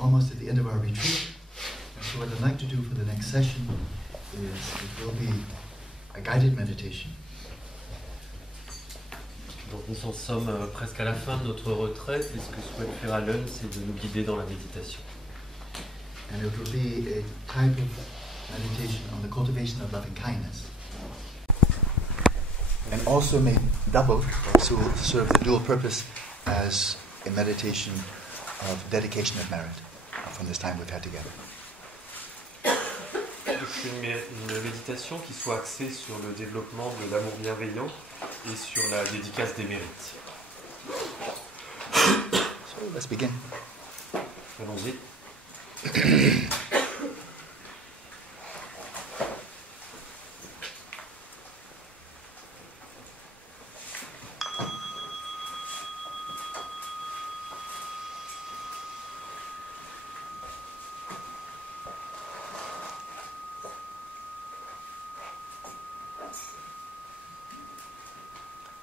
almost at the end of our retreat. So what I'd like to do for the next session is it will be a guided meditation. Donc nous en sommes presque à la fin de notre retraite et ce que souhaite faire Alan, c'est de nous guider dans la méditation. And it will be a type of meditation on the cultivation of loving kindness. And also may double, so serve the dual purpose as a meditation of dedication of merit from this time we've had together. Une méditation qui soit axée sur le développement de l'amour bienveillant et sur la dédicace des mérites. So let's begin. Allons-y.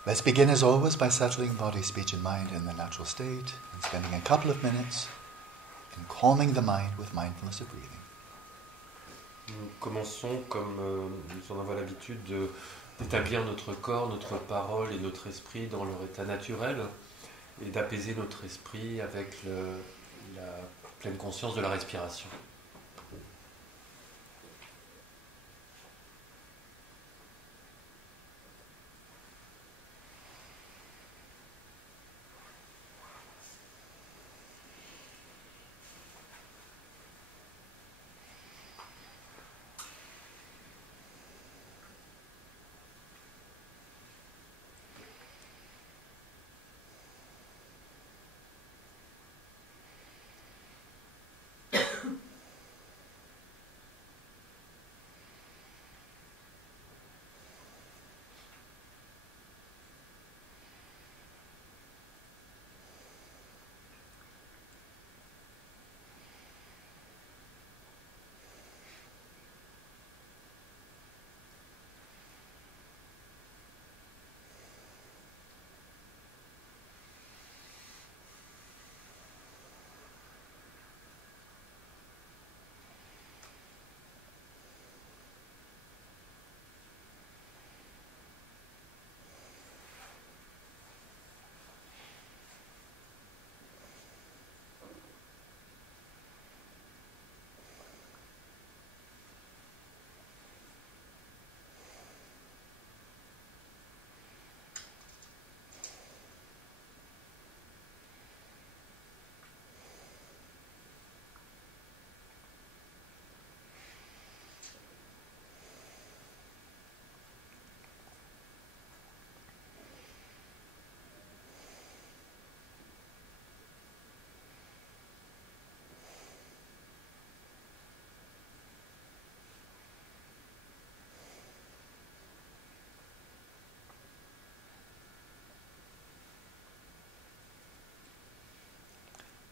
Let's begin as always by settling body, speech and mind in the natural state and spending a couple of minutes in calming the mind with mindfulness of breathing. Nous commençons, comme nous en avons l'habitude, d'établir notre corps, notre parole et notre esprit dans leur état naturel et d'apaiser notre esprit avec la pleine conscience de la respiration.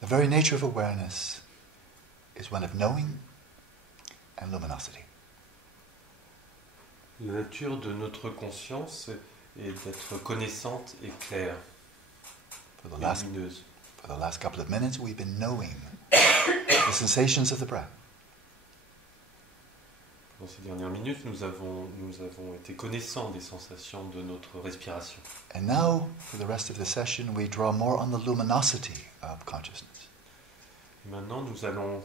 The very nature of awareness is one of knowing and luminosity. La nature de notre conscience est d'être connaissante et claire, For the et lumineuse. For the last couple of minutes, we've been knowing the sensations of the breath. Dans ces dernières minutes, nous avons été connaissants des sensations de notre respiration. And now, for the rest of the session, we draw more on the luminosity of consciousness. Et maintenant, nous allons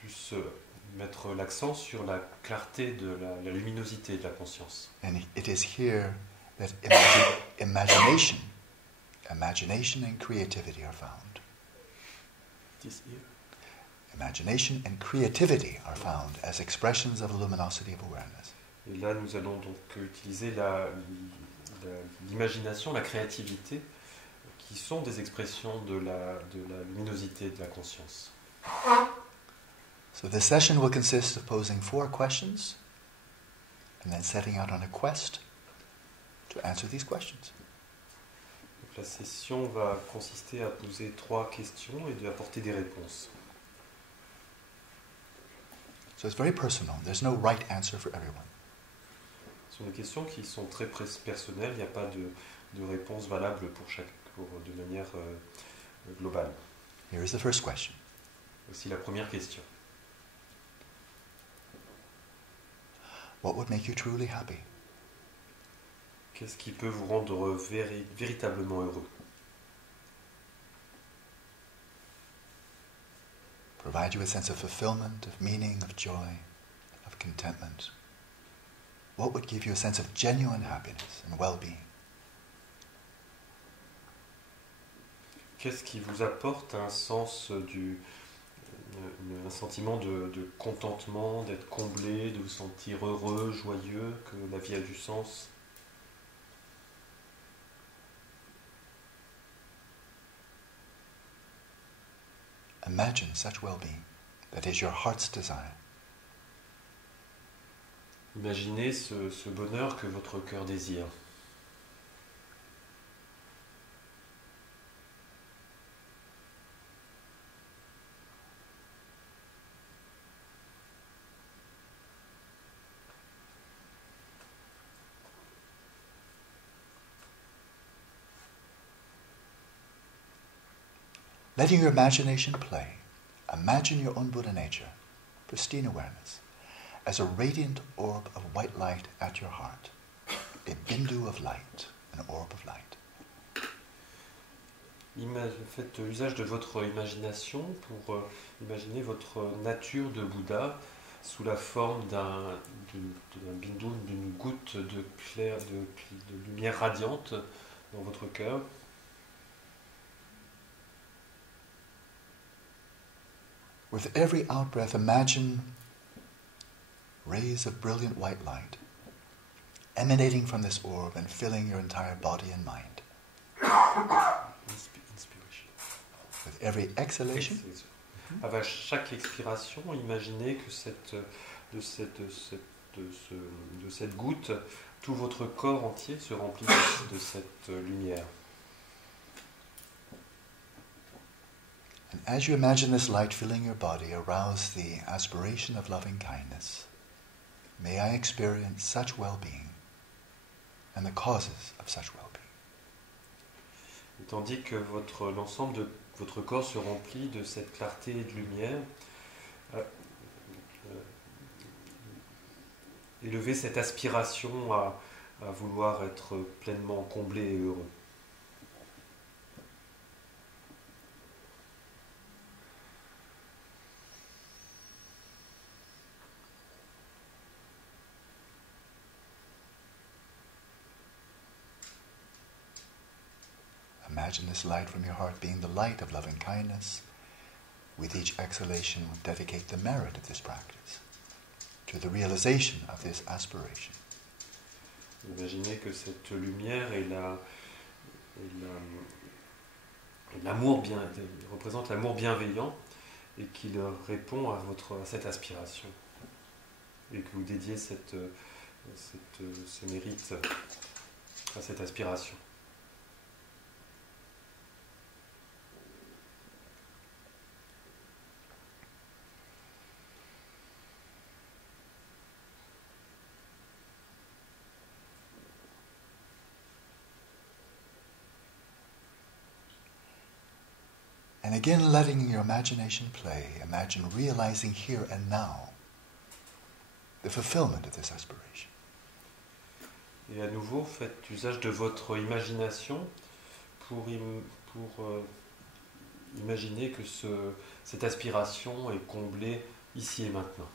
plus mettre l'accent sur la clarté de la luminosité de la conscience. And it is here that imagination and creativity are found. It is here. Imagination and creativity are found as expressions of the luminosity of awareness. Et là, nous allons donc utiliser l'imagination, la créativité, qui sont des expressions de la luminosité de la conscience. So this session will consist of posing 4 questions and then setting out on a quest to answer these questions. Donc la session va consister à poser 3 questions et d'apporter des réponses. So it's very personal. There's no right answer for everyone. Ce sont des questions qui sont très personnelles, il n'y a pas de réponse valable de manière globale. Here is the first question. Voici la première question. What would make you truly happy? Qu'est-ce qui peut vous rendre véritablement heureux? Provide you a sense of fulfillment, of meaning, of joy, of contentment. What would give you a sense of genuine happiness and well-being? Qu'est-ce qui vous apporte un sens un sentiment de contentement, d'être comblé, de vous sentir heureux, joyeux, que la vie a du sens? Imagine such well-being that is your heart's desire. Imaginez ce bonheur que votre cœur désire. Letting your imagination play, imagine your own Buddha nature, pristine awareness, as a radiant orb of white light at your heart, a bindu of light, an orb of light. Faites usage de votre imagination pour imaginer votre nature de Bouddha sous la forme d'un bindu, d'une goutte de lumière radiante dans votre cœur. With every out-breath, imagine rays of brilliant white light emanating from this orb and filling your entire body and mind. Inspiration. With every exhalation, avec chaque expiration, imaginez que de cette goutte, tout votre corps entier se remplit de cette lumière. and as you imagine this light filling your body, arouse the aspiration of loving kindness. May I experience such well-being and the causes of such well-being. Et tandis que l'ensemble de votre corps se remplit de cette clarté et de lumière, élevez cette aspiration à vouloir être pleinement comblé et heureux. Imagine this light from your heart being the light of loving kindness. With each exhalation, dedicate the merit of this practice to the realization of this aspiration. Imaginez que cette lumière l'amour représente l'amour bienveillant et qu'il répond à cette aspiration. Et que vous dédiez ces mérites à cette aspiration. And again, letting your imagination play, imagine realizing here and now the fulfillment of this aspiration. Et à nouveau, faites usage de votre imagination pour imaginer que cette aspiration est comblée ici et maintenant.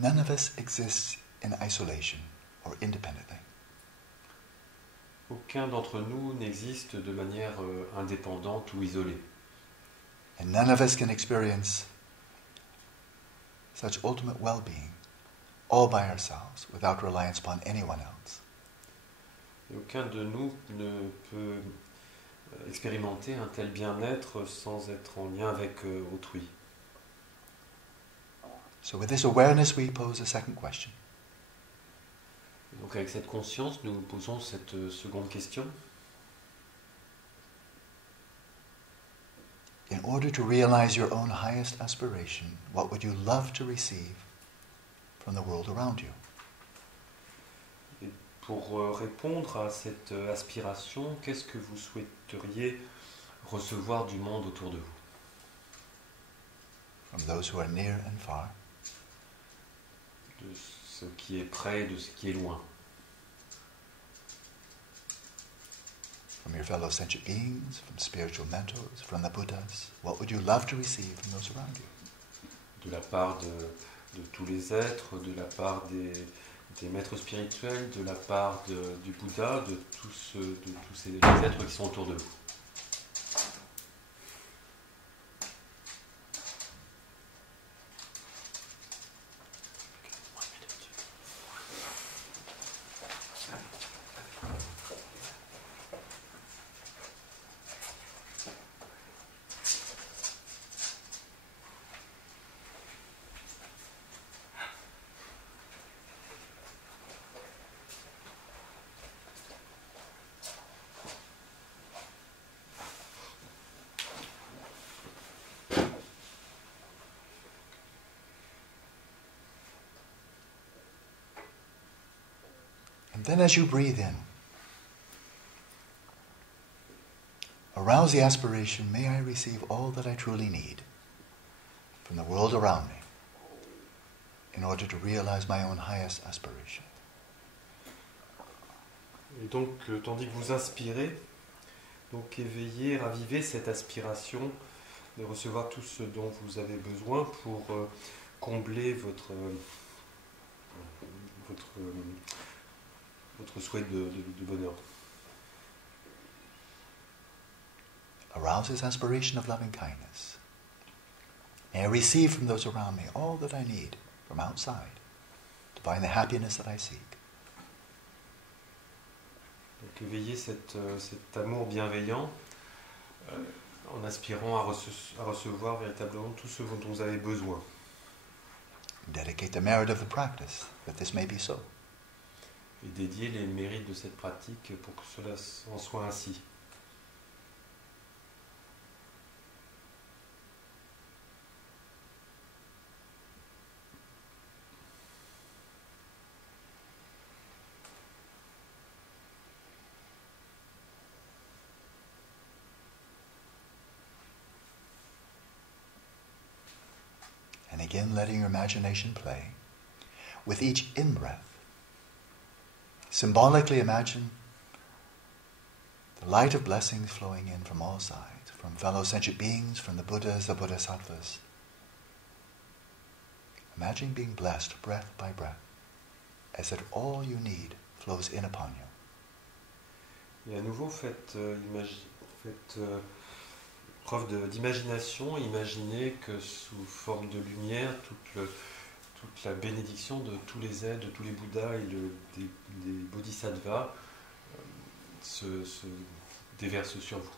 None of us exists in isolation or independently. Aucun d'entre nous n'existe de manière indépendante ou isolée. And none of us can experience such ultimate well-being all by ourselves without reliance upon anyone else. Et aucun de nous ne peut expérimenter un tel bien-être sans être en lien avec autrui. So with this awareness, we pose a second question. Donc avec cette conscience, nous posons cette seconde question. In order to realize your own highest aspiration, what would you love to receive from the world around you? Et pour répondre à cette aspiration, qu'est-ce que vous souhaiteriez recevoir du monde autour de vous? From those who are near and far, De ce qui est près, de ce qui est loin. from your fellow sentient beings, from spiritual mentors, from the Buddhas. What would you love to receive from those around you? De la part de tous les êtres, de la part des maîtres spirituels, de la part du Bouddha, de tous ces êtres qui sont autour de vous. And then as you breathe in, arouse the aspiration, may I receive all that I truly need from the world around me in order to realize my own highest aspiration. Et donc, tandis que vous inspirez, donc éveillez, ravivez cette aspiration de recevoir tout ce dont vous avez besoin pour combler votre souhait de bonheur. Arouse this aspiration of loving kindness. May I receive from those around me all that I need from outside to find the happiness that I seek. Donc éveillez cet amour bienveillant en aspirant à recevoir véritablement tout ce dont vous avez besoin. Dedicate the merit of the practice that this may be so. Et dédier les mérites de cette pratique pour que cela en soit ainsi. And again, letting your imagination play. With each in-breath, symbolically imagine the light of blessings flowing in from all sides, from fellow sentient beings, from the Buddhas, the Bodhisattvas. Imagine being blessed breath by breath, as that all you need flows in upon you. Et à nouveau, faites preuve d'imagination, imaginez que sous forme de lumière, toute la bénédiction de tous les êtres, de tous les Bouddhas et des Bodhisattvas se déverse sur vous.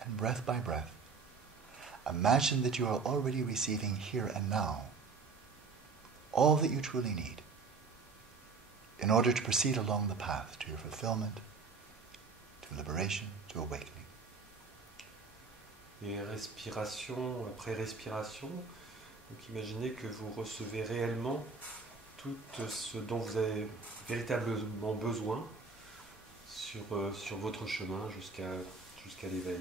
And breath by breath, imagine that you are already receiving here and now all that you truly need in order to proceed along the path to your fulfillment, to liberation, to awakening. Et respiration après respiration, donc imaginez que vous recevez réellement tout ce dont vous avez véritablement besoin sur votre chemin jusqu'à l'éveil.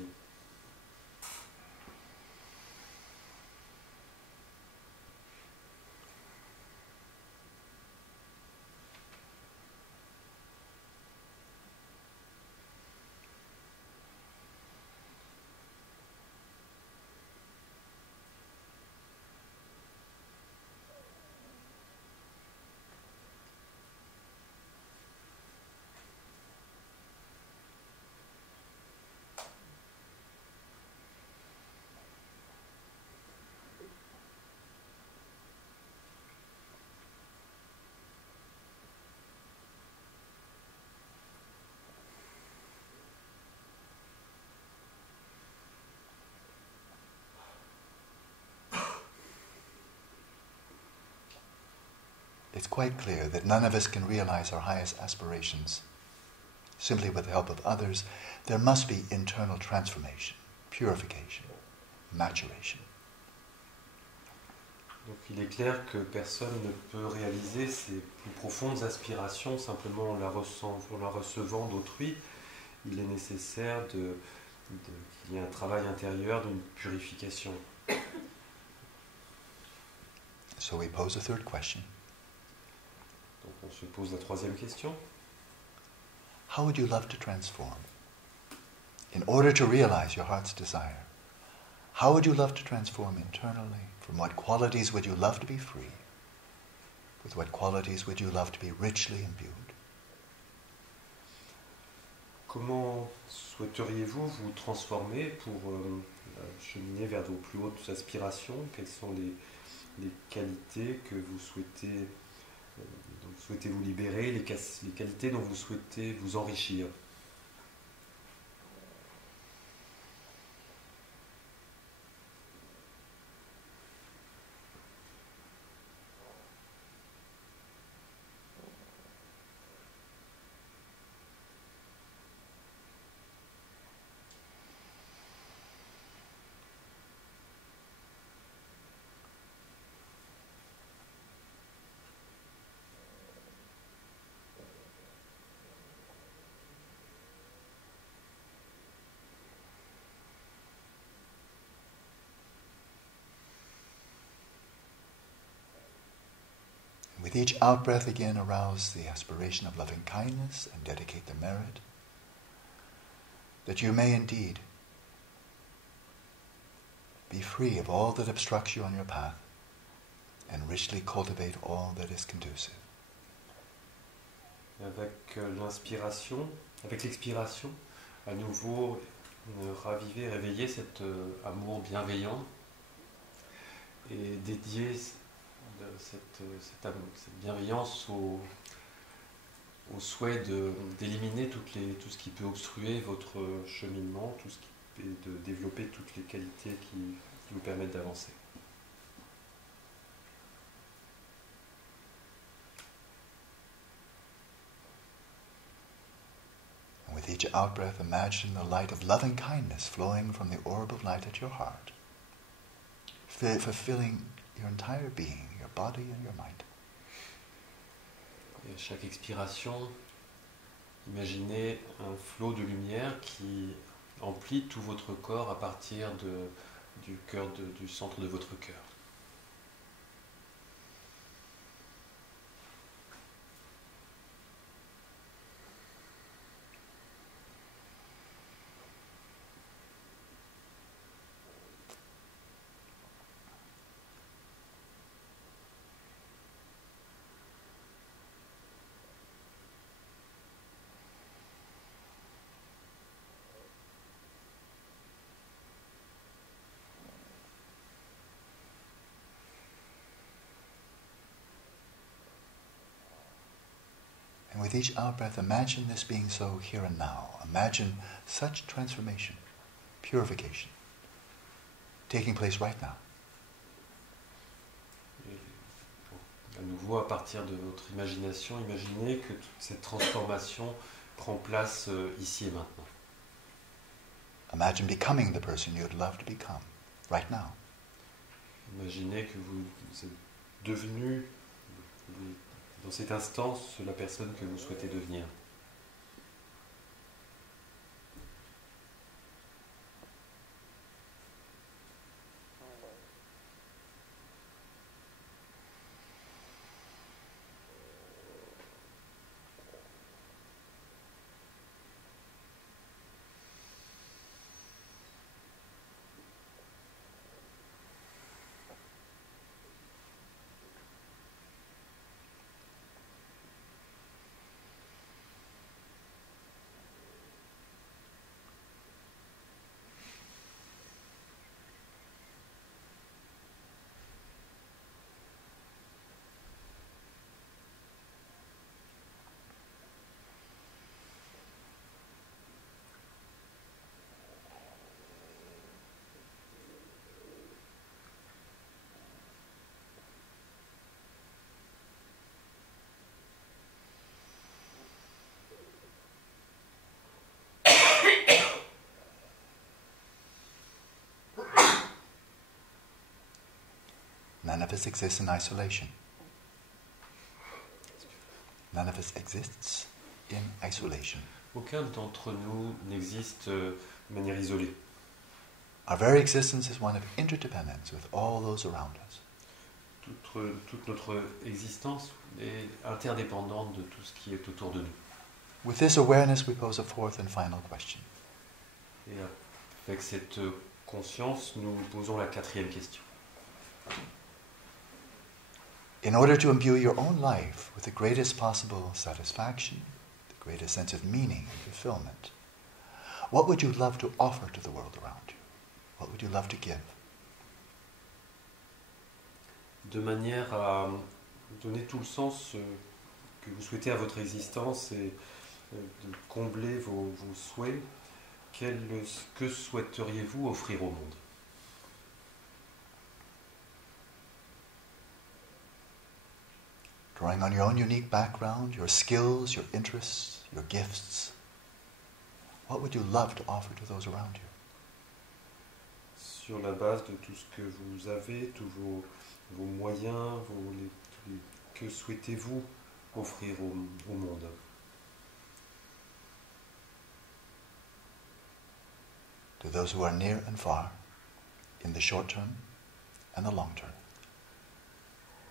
it's quite clear that none of us can realize our highest aspirations simply with the help of others. There must be internal transformation, purification, maturation. Donc il est clair que personne ne peut réaliser ses plus profondes aspirations simplement en la recevant d'autrui. Il est nécessaire qu'il y ait un travail intérieur d'une purification. So we pose a third question. Donc on se pose la troisième question. How would you love to transform? In order to realize your heart's desire, how would you love to transform internally? From what qualities would you love to be free? With what qualities would you love to be richly imbued? Comment souhaiteriez-vous vous transformer pour cheminer vers vos plus hautes aspirations? Quelles sont les qualités que vous souhaitez, dont vous souhaitez vous libérer, les qualités dont vous souhaitez vous enrichir? With each out-breath again, arouse the aspiration of loving kindness and dedicate the merit that you may indeed be free of all that obstructs you on your path and richly cultivate all that is conducive. Avec l'inspiration, avec l'expiration, à nouveau raviver, réveiller cet amour bienveillant et dédier cette bienveillance au souhait d'éliminer tout ce qui peut obstruer votre cheminement, et de développer toutes les qualités qui vous permettent d'avancer. And with each out-breath, imagine the light of loving kindness flowing from the orb of light at your heart, fulfilling your entire being, your body and your mind. Et à chaque expiration, imaginez un flot de lumière qui emplit tout votre corps à partir du centre de votre cœur. And with each out-breath, imagine this being so here and now. Imagine such transformation, purification, taking place right now. Et à nouveau, à partir de votre imagination, imaginez que toute cette transformation prend place ici et maintenant. Imagine becoming the person you'd love to become right now. Imaginez que vous êtes devenu, dans cet instant, la personne que vous souhaitez devenir. None of us exists in isolation. None of us exists in isolation. Aucun d'entre nous n'existe de manière isolée. Our very existence is one of interdependence with all those around us. Toute notre existence est interdépendante de tout ce qui est autour de nous. With this awareness, we pose a fourth and final question. Et avec cette conscience, nous posons la quatrième question. In order to imbue your own life with the greatest possible satisfaction, the greatest sense of meaning and fulfillment, what would you love to offer to the world around you? What would you love to give? De manière à donner tout le sens que vous souhaitez à votre existence et de combler vos souhaits, que souhaiteriez-vous offrir au monde? Drawing on your own unique background, your skills, your interests, your gifts, what would you love to offer to those around you? Sur la base de tout ce que vous avez, tous vos moyens, que souhaitez-vous offrir au monde? To those who are near and far, in the short term and the long term.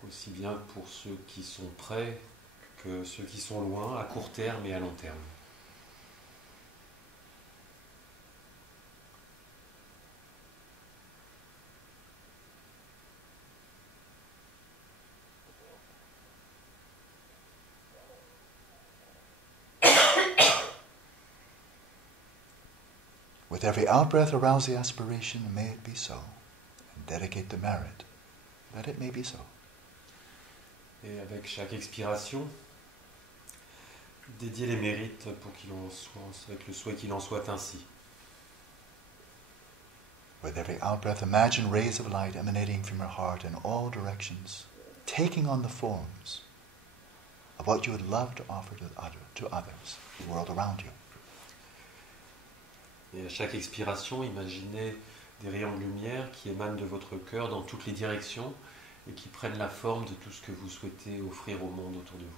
Aussi bien pour ceux qui sont près que ceux qui sont loin, à court terme et à long terme. With every out-breath, arouse the aspiration, and may it be so, and dedicate the merit that it may be so. Et avec chaque expiration, dédier les mérites pour qu'il en soit, avec le souhait qu'il en soit ainsi. With every out-breath, imagine rays of light emanating from your heart in all directions, taking on the forms of what you would love to offer to others, the world around you. Et à chaque expiration, imaginez des rayons de lumière qui émanent de votre cœur dans toutes les directions et qui prennent la forme de tout ce que vous souhaitez offrir au monde autour de vous.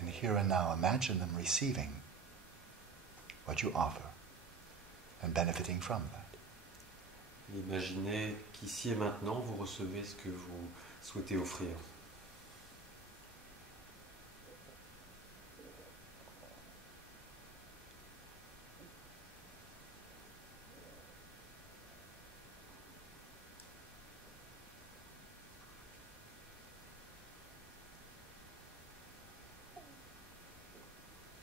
And here and now, imagine them receiving what you offer and benefiting from that. Imaginez qu'ici et maintenant, vous recevez ce que vous souhaitez offrir.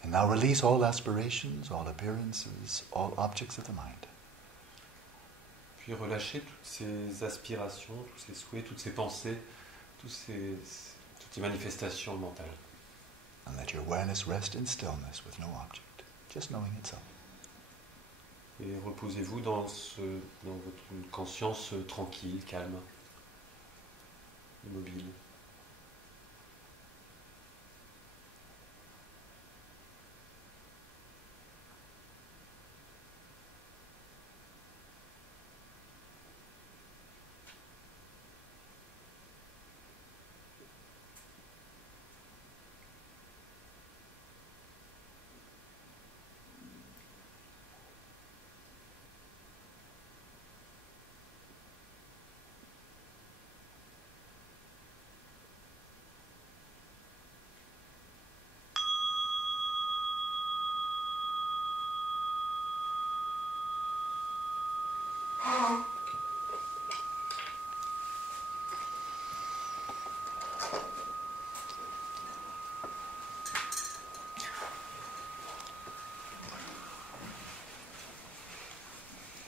And now release all aspirations, all appearances, all objects of the mind. Puis relâchez toutes ces aspirations, tous ces souhaits, toutes ces pensées, toutes ces manifestations mentales. And let your awareness rest in stillness with no object, just knowing itself. Et reposez-vous dans votre conscience tranquille, calme, immobile.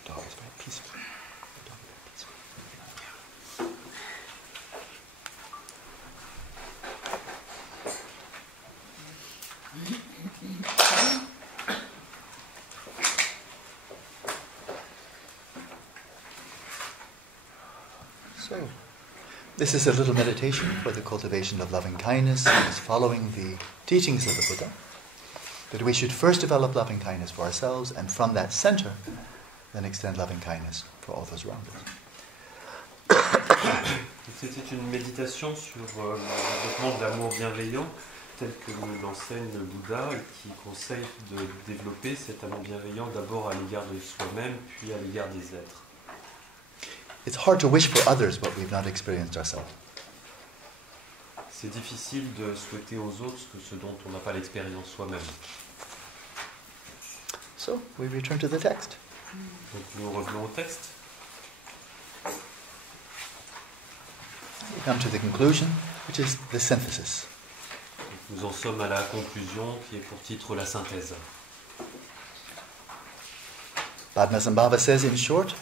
Dog is very peaceful. The dog is very peaceful. So, This is a little meditation for the cultivation of loving kindness, is following the teachings of the Buddha, that we should first develop loving kindness for ourselves, and from that center, then extend loving kindness for all those around us. C'était une méditation sur le développement de l'amour bienveillant, tel que nous l'enseigne le Bouddha, et qui conseille de développer cet amour bienveillant d'abord à l'égard de soi-même, puis à l'égard des êtres. It's hard to wish for others what we've not experienced ourselves. C'est difficile de souhaiter aux autres ce dont on n'a pas l'expérience soi-même. So, we return to the text. Donc nous revenons au texte. We come to the conclusion, which is the synthesis. Nous en sommes à la conclusion qui est pour titre la synthèse. Padmasambhava says in short,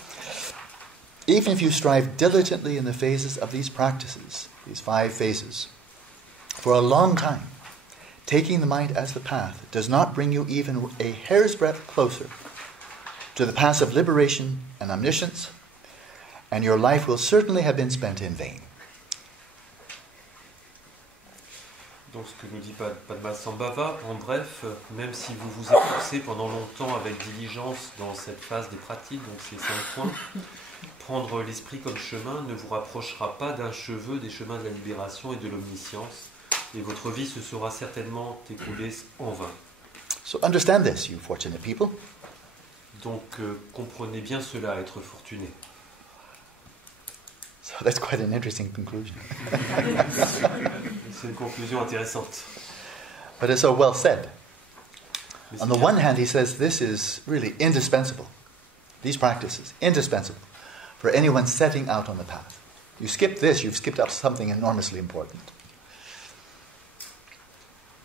even if you strive diligently in the phases of these practices, these 5 phases, for a long time, taking the mind as the path does not bring you even a hair's breadth closer to the path of liberation and omniscience, and your life will certainly have been spent in vain. Donc ce que nous dit Padmasambhava, en bref, même si vous vous efforcez pendant longtemps avec diligence dans cette phase des pratiques, donc ces 5 points, prendre l'esprit comme chemin ne vous rapprochera pas d'un cheveu des chemins de la libération et de l'omniscience, et votre vie se sera certainement écoulée en vain. So understand this, you fortunate people. Donc comprenez bien cela, être fortuné. So that's quite an interesting conclusion. C'est une conclusion intéressante. But it's so well said. Mais On c'est the bien. one hand, he says this is really indispensable. These practices, indispensable for anyone setting out on the path. You skip this, you've skipped up something enormously important.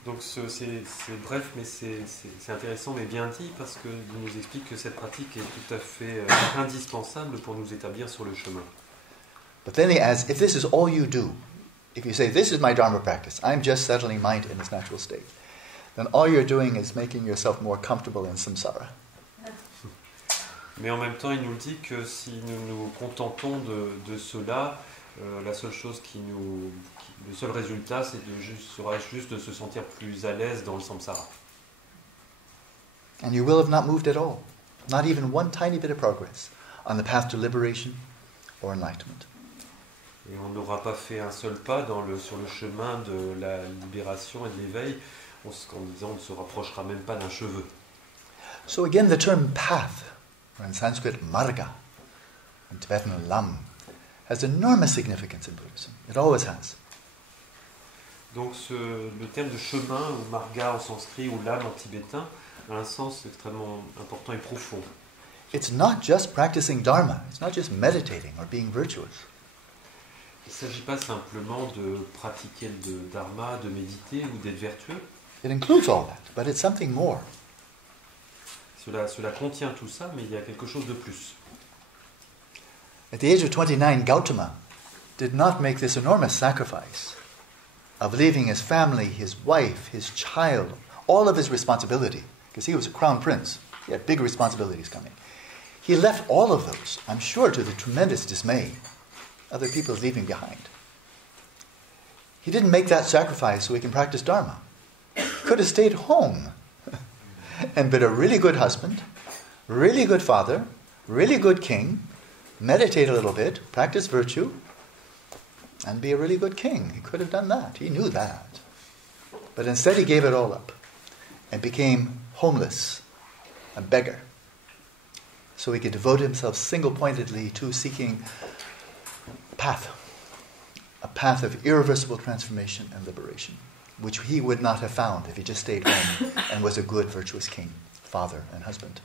Donc c'est bref, mais c'est intéressant, mais bien dit, parce qu'il nous explique que cette pratique est tout à fait indispensable pour nous établir sur le chemin. But then he adds, if this is all you do, if you say, this is my Dharma practice, I'm just settling mind in its natural state, then all you're doing is making yourself more comfortable in samsara. Mais en même temps, il nous dit que si nous nous contentons de cela, la seule chose le seul résultat, sera juste de se sentir plus à l'aise dans le samsara. And you will have not moved at all, not even one tiny bit of progress on the path to liberation or enlightenment. Et on n'aura pas fait un seul pas sur le chemin de la libération et de l'éveil, en disant on ne se rapprochera même pas d'un cheveu. So again, the term path, or in Sanskrit marga, in Tibetan lam, has enormous significance in Buddhism. It always has. Donc le terme de chemin, ou marga en sanskrit, ou lame en tibétain, a un sens extrêmement important et profond. It's not just practicing Dharma. It's not just meditating or being virtuous. Il ne s'agit pas simplement de pratiquer le dharma, de méditer ou d'être vertueux. It includes all that, but it's something more. Cela contient tout ça, mais il y a quelque chose de plus. At the age of 29, Gautama did not make this enormous sacrifice of leaving his family, his wife, his child, all of his responsibility, because he was a crown prince. He had big responsibilities coming. He left all of those, I'm sure, to the tremendous dismay other people leaving behind. He didn't make that sacrifice so he can practice Dharma. He could have stayed home and been a really good husband, really good father, really good king, meditate a little bit, practice virtue, and be a really good king. He could have done that. He knew that. But instead he gave it all up and became homeless, a beggar, so he could devote himself single-pointedly to seeking a path of irreversible transformation and liberation, which he would not have found if he just stayed home and was a good, virtuous king, father, and husband.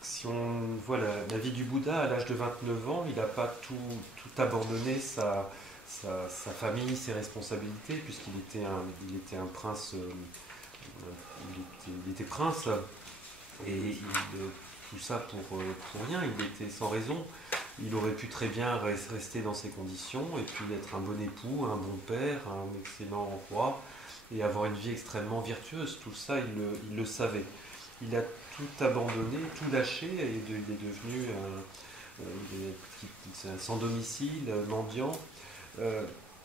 Si on voit la vie du Bouddha, à l'âge de 29 ans, il n'a pas tout abandonné, sa famille, ses responsabilités, puisqu'il était un prince, il était prince, et tout ça pour rien, il était sans raison. Il aurait pu très bien rester dans ces conditions et puis être un bon époux, un bon père, un excellent roi et avoir une vie extrêmement vertueuse. Tout ça, il le savait. Il a tout abandonné, tout lâché et il est devenu sans domicile, mendiant,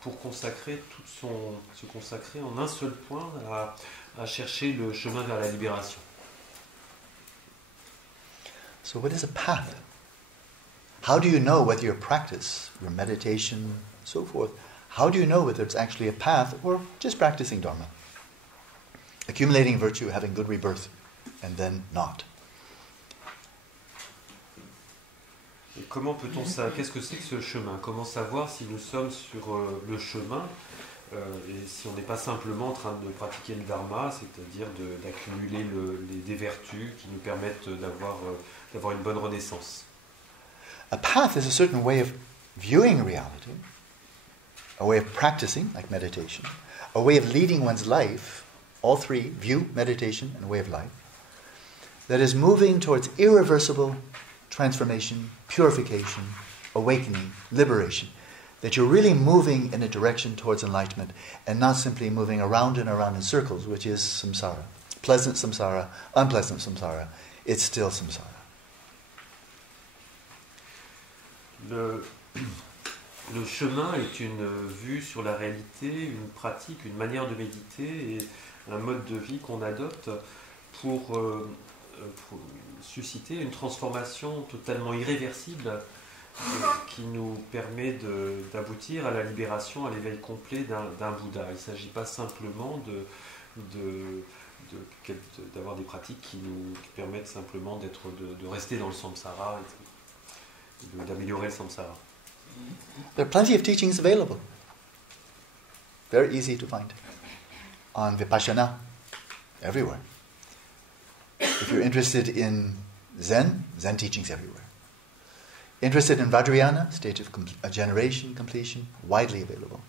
pour consacrer se consacrer en un seul point à chercher le chemin vers la libération. So what is a path? How do you know whether your practice, your meditation, so forth, how do you know whether it's actually a path or just practicing Dharma? Accumulating virtue, having good rebirth, and then not. Et comment peut-on savoir, qu'est-ce que c'est que ce chemin? Comment savoir si nous sommes sur le chemin et si on n'est pas simplement en train de pratiquer le Dharma, c'est-à-dire d'accumuler des vertus qui nous permettent d'avoir une bonne renaissance? A path is a certain way of viewing reality, a way of practicing, like meditation, a way of leading one's life, all three, view, meditation, and way of life, that is moving towards irreversible transformation, purification, awakening, liberation, that you're really moving in a direction towards enlightenment and not simply moving around and around in circles, which is samsara. Pleasant samsara, unpleasant samsara, it's still samsara. Le chemin est une vue sur la réalité, une pratique, une manière de méditer et un mode de vie qu'on adopte pour susciter une transformation totalement irréversible qui nous permet d'aboutir à la libération, à l'éveil complet d'un Bouddha. Il ne s'agit pas simplement d'avoir des pratiques qui permettent simplement de rester dans le samsara et d'améliorer le samsara. There are plenty of teachings available. Very easy to find. On Vipassana, everywhere. If you're interested in Zen teachings everywhere. Interested in Vajrayana, stage of generation, completion, widely available.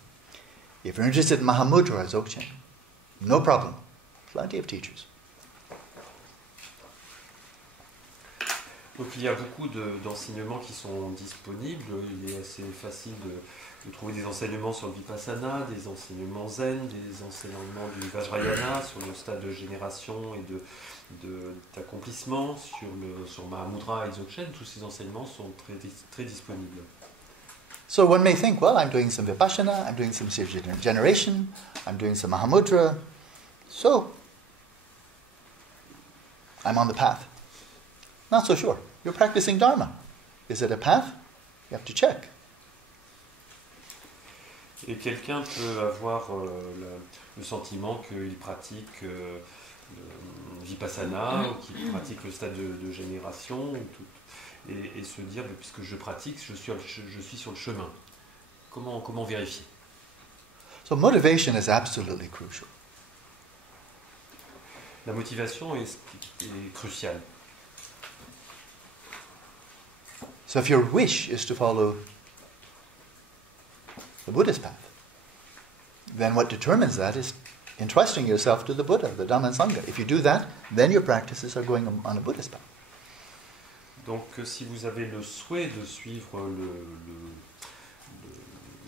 If you're interested in Mahamudra or Dzogchen, no problem. Plenty of teachers. Donc il y a beaucoup d'enseignements qui sont disponibles. Il est assez facile de trouver des enseignements sur le Vipassana, des enseignements Zen, des enseignements du Vajrayana sur le stade de génération et d'accomplissement, sur Mahamudra et Dzogchen. Tous ces enseignements sont très, très disponibles. So one may think, well, I'm doing some Vipassana, I'm doing some generation, I'm doing some Mahamudra, so I'm on the path. Not so sure. You're practicing Dharma. Is it a path? You have to check. Et quelqu'un peut avoir le sentiment qu'il pratique Vipassana ou qu'il pratique le stade de génération et se dire, puisque je pratique, je suis sur le chemin. Comment vérifier? So motivation is absolutely crucial. La motivation est cruciale. So if your wish is to follow the Buddhist path, then what determines that is entrusting yourself to the Buddha, the Dhamma and Sangha. If you do that, then your practices are going on a Buddhist path. Donc si vous avez le souhait de suivre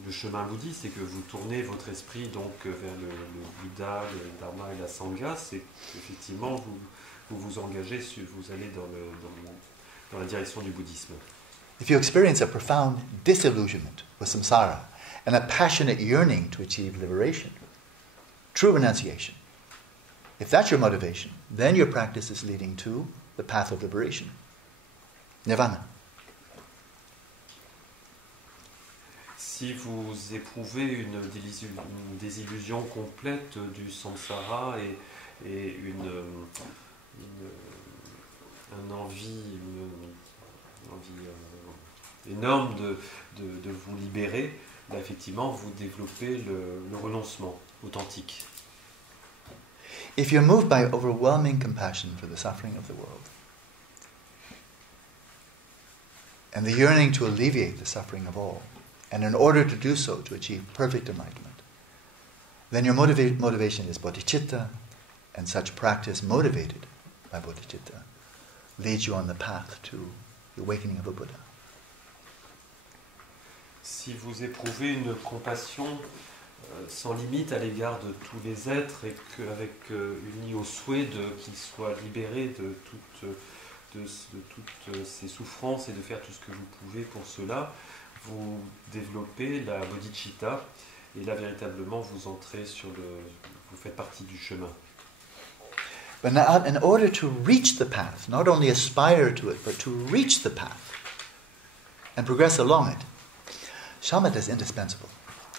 le chemin bouddhiste et que vous tournez votre esprit donc vers le Bouddha, le Dharma et la Sangha, c'est qu'effectivement vous engagez, vous allez dans la direction du bouddhisme. If you experience a profound disillusionment with samsara and a passionate yearning to achieve liberation, true renunciation, if that's your motivation, then your practice is leading to the path of liberation, nirvana. Si vous éprouvez une désillusion complète du samsara et une envie énorme de vous libérer, là, effectivement, vous développez le renoncement authentique. If you're moved by overwhelming compassion for the suffering of the world and the yearning to alleviate the suffering of all, and in order to do so, to achieve perfect enlightenment, then your motivation is bodhicitta, and such practice motivated by bodhicitta leads you on the path to the awakening of a Buddha. Si vous éprouvez une compassion sans limite à l'égard de tous les êtres et uni au souhait qu'ils soient libérés de toutes ces souffrances et de faire tout ce que vous pouvez pour cela, vous développez la bodhicitta et là véritablement vous entrez vous faites partie du chemin. But now, in order to reach the path, not only aspire to it, but to reach the path and progress along it, shamatha is indispensable.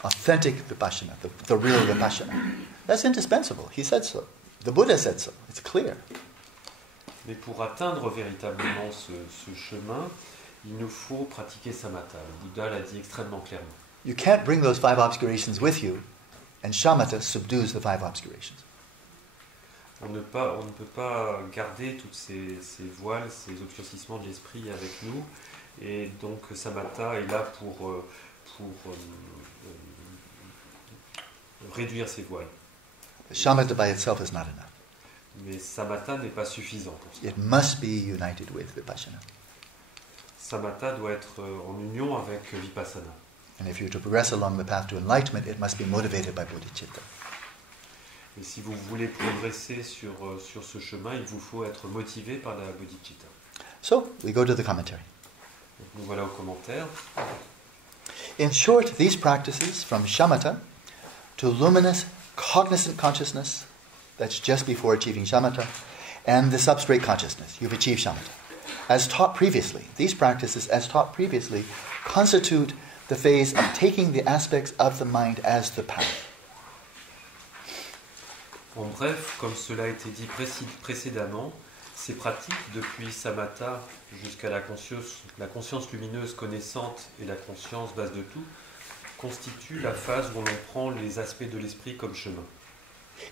Authentic vipassana, the real vipassana. That's indispensable. He said so. The Buddha said so. It's clear. Mais pour atteindre véritablement ce chemin, il nous faut pratiquer samatha. Le Bouddha l'a dit extrêmement clairement. You can't bring those 5 obscurations with you, and shamatha subdues the 5 obscurations. On ne peut pas garder toutes ces voiles, ces obscurcissements de l'esprit avec nous, et donc samatha est là pour réduire ces voiles. Shamatha by itself is not enough. Mais samatha n'est pas suffisant pour ça. It must be united with vipassana. Samatha doit être en union avec vipassana. And if you're to progress along the path to enlightenment, it must be motivated by bodhicitta. Et si vous voulez progresser sur ce chemin, il vous faut être motivé par la bodhicitta. So, we go to the commentary. Donc, nous voilà au commentaire. In short, these practices, from shamatha to luminous cognizant consciousness, that's just before achieving shamatha, and the substrate consciousness, you've achieved shamatha. As taught previously, these practices, as taught previously, constitute the phase of taking the aspects of the mind as the path. En bref, comme cela a été dit précédemment, ces pratiques, depuis samatha jusqu'à la conscience lumineuse connaissante et la conscience base de tout, constituent la phase où l'on prend les aspects de l'esprit comme chemin.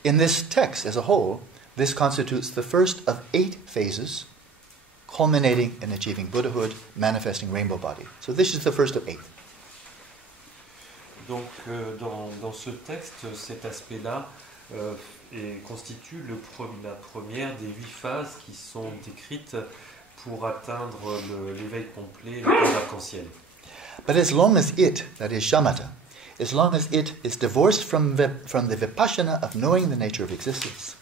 In this text as a whole, this constitutes the first of 8 phases, culminating in achieving Buddhahood, manifesting rainbow body. So this is the first of 8. Donc, dans ce texte, cet aspect-là constitue la première des 8 phases qui sont décrites pour atteindre l'éveil complet, le corps arc-en-ciel. But as long as it, that is shamatha, as long as it is divorced from the vipassana of knowing the nature of existence,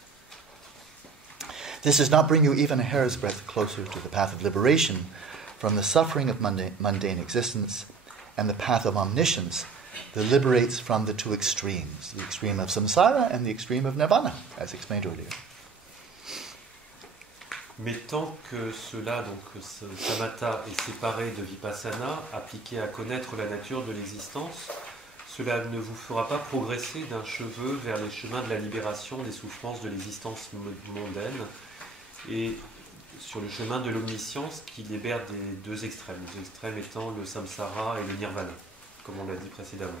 this does not bring you even a hair's breadth closer to the path of liberation from the suffering of mundane existence and the path of omniscience that liberates from the 2 extremes, the extreme of samsara and the extreme of nirvana, as explained earlier. Mais tant que cela, donc ce samatha, est séparé de vipassana, appliqué à connaître la nature de l'existence, cela ne vous fera pas progresser d'un cheveu vers les chemins de la libération des souffrances de l'existence mondaine et sur le chemin de l'omniscience qui libère des 2 extrêmes, les extrêmes étant le samsara et le nirvana, comme on l'a dit précédemment.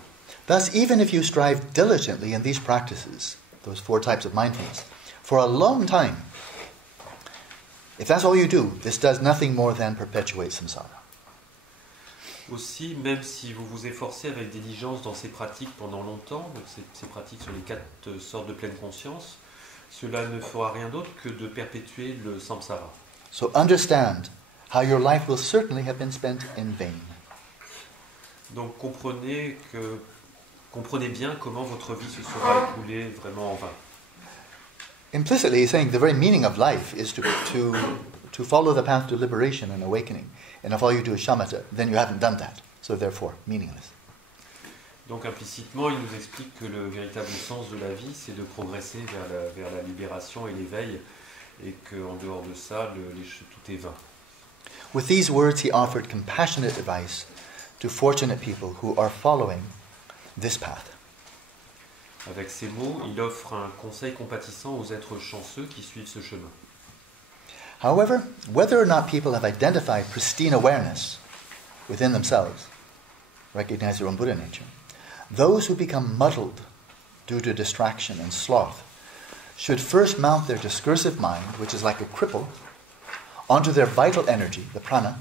Thus, even if you strive diligently in these practices, those 4 types of mindfulness, for a long time, if that's all you do, this does nothing more than perpetuate samsara. Aussi, même si vous vous efforcez avec diligence dans ces pratiques pendant longtemps, donc ces pratiques sur les 4 sortes de pleine conscience, cela ne fera rien d'autre que de perpétuer le samsara. So understand how your life will certainly have been spent in vain. Donc comprenez bien comment votre vie se sera écoulée vraiment en vain. Implicitly, he's saying the very meaning of life is to follow the path to liberation and awakening. And if all you do is shamatha, then you haven't done that. So therefore, meaningless. Donc implicitement, il nous explique que le véritable sens de la vie, c'est de progresser vers la libération et l'éveil, et qu'en dehors de ça, tout est vain. With these words, he offered compassionate advice to fortunate people who are following this path. Avec ces mots, il offre un conseil compatissant aux êtres chanceux qui suivent ce chemin. However, whether or not people have identified pristine awareness within themselves, recognize their own Buddha nature, those who become muddled due to distraction and sloth should first mount their discursive mind, which is like a cripple, onto their vital energy, the prana,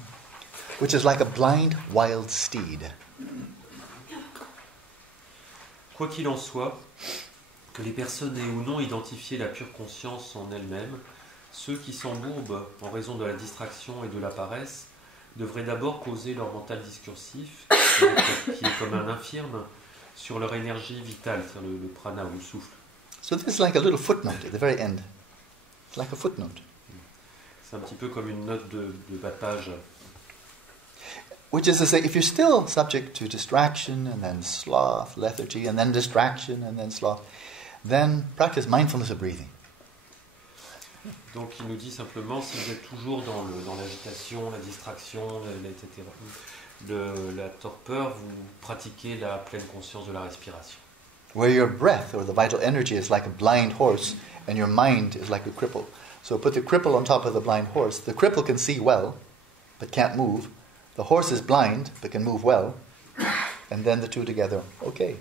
which is like a blind wild steed. Quoi qu'il en soit, que les personnes aient ou non identifié la pure conscience en elles-mêmes, ceux qui s'embourbent en raison de la distraction et de la paresse devraient d'abord poser leur mental discursif, qui est comme un infirme, sur leur énergie vitale, c'est-à-dire le prana ou le souffle. So this is like a little footnote at the very end. It's like a footnote. C'est un petit peu comme une note de bas de page. Which is to say, if you're still subject to distraction and then sloth, lethargy, and then distraction and then sloth, then practice mindfulness of breathing. Donc il nous dit simplement, si vous êtes toujours dans l'agitation, la distraction, etc., la torpeur, vous pratiquez la pleine conscience de la respiration. Where your breath or the vital energy is like a blind horse and your mind is like a cripple. So put the cripple on top of the blind horse. The cripple can see well, but can't move. The horse is blind, but can move well. And then the two together, okay.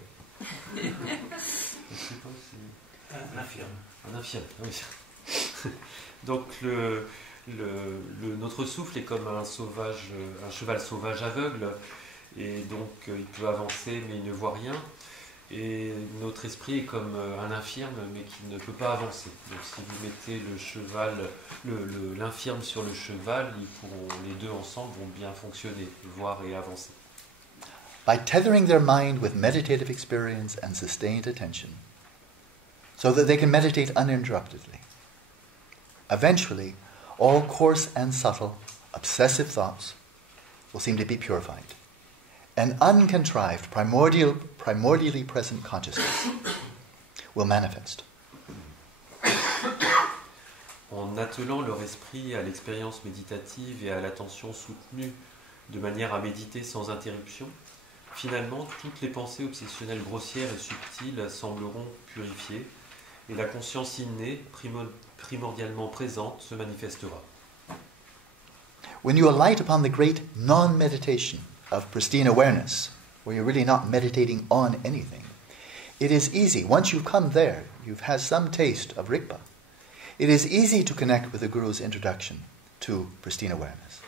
Un infirme, oui. Donc notre souffle est comme un cheval sauvage aveugle, et donc il peut avancer mais il ne voit rien. Et notre esprit est comme un infirme mais qui ne peut pas avancer. Donc si vous mettez l'infirme sur le cheval, les deux ensemble vont bien fonctionner, voir et avancer. By tethering their mind with meditative experience and sustained attention, so that they can meditate uninterruptedly. Eventually, all coarse and subtle, obsessive thoughts will seem to be purified. An uncontrived, primordially present consciousness will manifest. En attelant leur esprit à l'expérience méditative et à l'attention soutenue de manière à méditer sans interruption, finalement, toutes les pensées obsessionnelles grossières et subtiles sembleront purifiées et la conscience innée, primordialement présente, se manifestera. When you alight upon the great non-meditation of pristine awareness, where you're really not meditating on anything, it is easy, once you've come there, you've had some taste of Rigpa, it is easy to connect with the Guru's introduction to pristine awareness.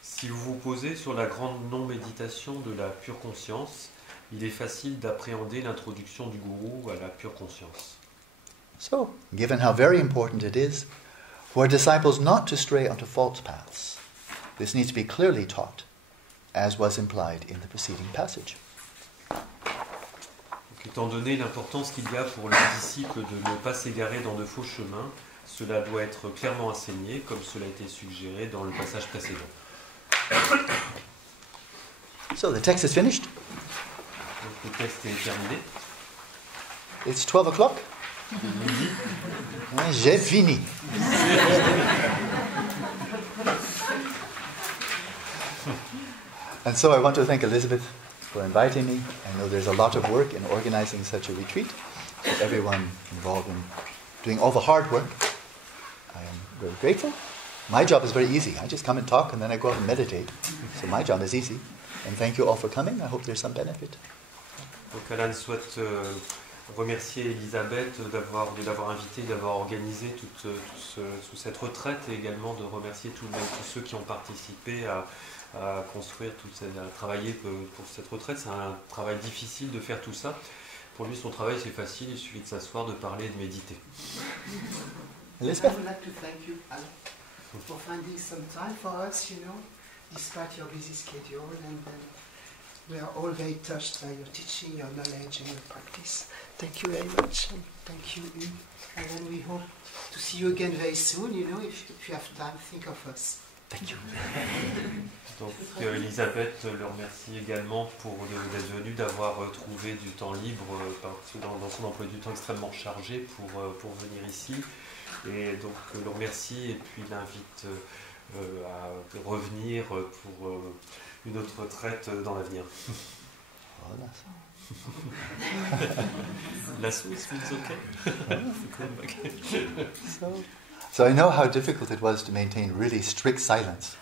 Si vous vous posez sur la grande non-méditation de la pure conscience, il est facile d'appréhender l'introduction du gourou à la pure conscience. So, given how very important it is for disciples not to stray onto false paths, this needs to be clearly taught, as was implied in the preceding passage. Donc, étant donné l'importance qu'il y a pour les disciples de ne pas s'égarer dans de faux chemins, cela doit être clairement enseigné, comme cela a été suggéré dans le passage précédent. So the text is finished. Donc, le texte est terminé. It's 12 o'clock. J'ai fini. And so I want to thank Elizabeth for inviting me. I know there's a lot of work in organizing such a retreat. For everyone involved in doing all the hard work, I am very grateful. My job is very easy. I just come and talk and then I go out and meditate. So my job is easy. And thank you all for coming. I hope there's some benefit. Donc Alan souhaite remercier Elisabeth de l'avoir invitée, d'avoir organisé toute cette retraite, et également de remercier tous ceux qui ont participé à construire, à travailler pour cette retraite. C'est un travail difficile de faire tout ça. Pour lui, son travail, c'est facile, il suffit de s'asseoir, de parler et de méditer. Elizabeth? I would like to thank you, Alan, for finding some time for us, despite your busy schedule, and we are all very touched by your teaching, your knowledge, and your practice. Thank you very much, and thank you. And then we hope to see you again very soon. If you have time, think of us. Thank you. Donc Elisabeth le remercie également d'être venue, d'avoir trouvé du temps libre dans son emploi du temps extrêmement chargé pour venir ici. Et donc le remercie et puis l'invite à revenir pour une autre retraite dans l'avenir. La Suisse is okay. So I know how difficult it was to maintain really strict silence.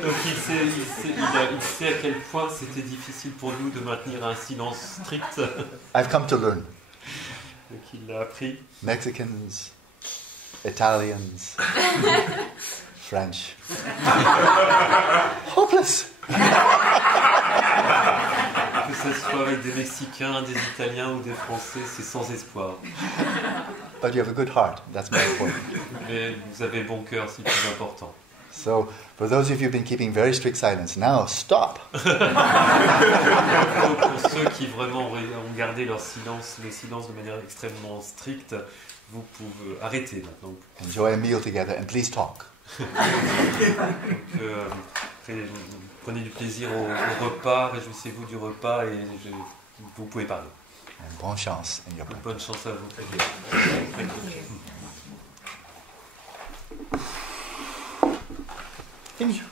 Donc il sait à quel point c'était difficile pour nous de maintenir un silence strict. I've come to learn. Donc il l'a appris. Mexicans, Italians, French. Hopeless. Que ce soit avec des Mexicains, des Italiens ou des Français, c'est sans espoir. But you have a good heart. That's more important. Mais vous avez bon cœur, c'est le plus important. So, for those of you who've been keeping very strict silence, now stop. Pour ceux qui vraiment ont gardé leur silence, le silence de manière extrêmement stricte, vous pouvez arrêter maintenant. Enjoy a meal together and please talk. Prenez du plaisir au repas, réjouissez-vous du repas et vous pouvez parler. And bonne chance in your practice. Bonne chance à vous. Finish.